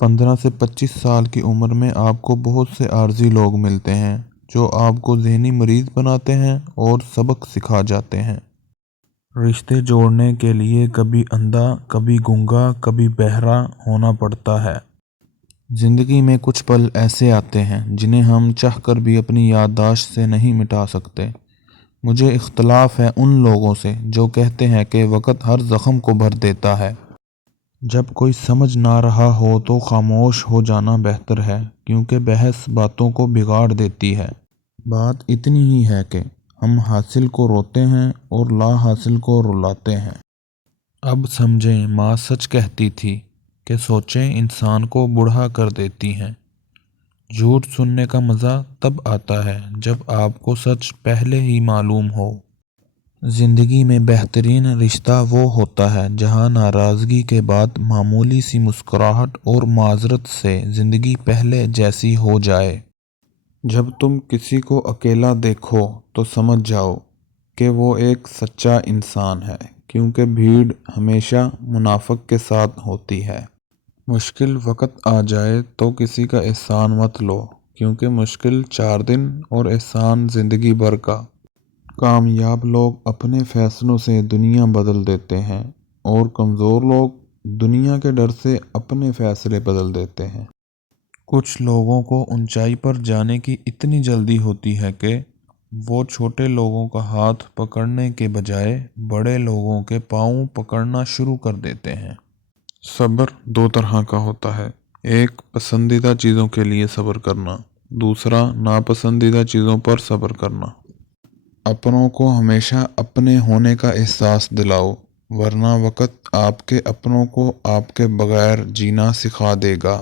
15 سے 25 سال کی عمر میں آپ کو بہت سے عارضی لوگ ملتے ہیں جو آپ کو ذہنی مریض بناتے ہیں اور سبق سکھا جاتے ہیں۔ رشتے جوڑنے کے لیے کبھی اندھا، کبھی گونگا، کبھی بہرا ہونا پڑتا ہے۔ زندگی میں کچھ پل ایسے آتے ہیں جنہیں ہم چاہ کر بھی اپنی یادداشت سے نہیں مٹا سکتے۔ مجھے اختلاف ہے ان لوگوں سے جو کہتے ہیں کہ وقت ہر زخم کو بھر دیتا ہے۔ جب کوئی سمجھ نہ رہا ہو تو خاموش ہو جانا بہتر ہے، کیونکہ بحث باتوں کو بگاڑ دیتی ہے۔ بات اتنی ہی ہے کہ ہم حاصل کو روتے ہیں اور لا حاصل کو رلاتے ہیں۔ اب سمجھیں، ماں سچ کہتی تھی کہ سوچیں انسان کو بوڑھا کر دیتی ہیں۔ جھوٹ سننے کا مزہ تب آتا ہے جب آپ کو سچ پہلے ہی معلوم ہو۔ زندگی میں بہترین رشتہ وہ ہوتا ہے جہاں ناراضگی کے بعد معمولی سی مسکراہٹ اور معذرت سے زندگی پہلے جیسی ہو جائے۔ جب تم کسی کو اکیلا دیکھو تو سمجھ جاؤ کہ وہ ایک سچا انسان ہے، کیونکہ بھیڑ ہمیشہ منافق کے ساتھ ہوتی ہے۔ مشکل وقت آ جائے تو کسی کا احسان مت لو، کیونکہ مشکل 4 دن اور احسان زندگی بھر کا۔ کامیاب لوگ اپنے فیصلوں سے دنیا بدل دیتے ہیں اور کمزور لوگ دنیا کے ڈر سے اپنے فیصلے بدل دیتے ہیں۔ کچھ لوگوں کو اونچائی پر جانے کی اتنی جلدی ہوتی ہے کہ وہ چھوٹے لوگوں کا ہاتھ پکڑنے کے بجائے بڑے لوگوں کے پاؤں پکڑنا شروع کر دیتے ہیں۔ صبر 2 طرح کا ہوتا ہے، ایک پسندیدہ چیزوں کے لیے صبر کرنا، دوسرا ناپسندیدہ چیزوں پر صبر کرنا۔ اپنوں کو ہمیشہ اپنے ہونے کا احساس دلاؤ، ورنہ وقت آپ کے اپنوں کو آپ کے بغیر جینا سکھا دے گا۔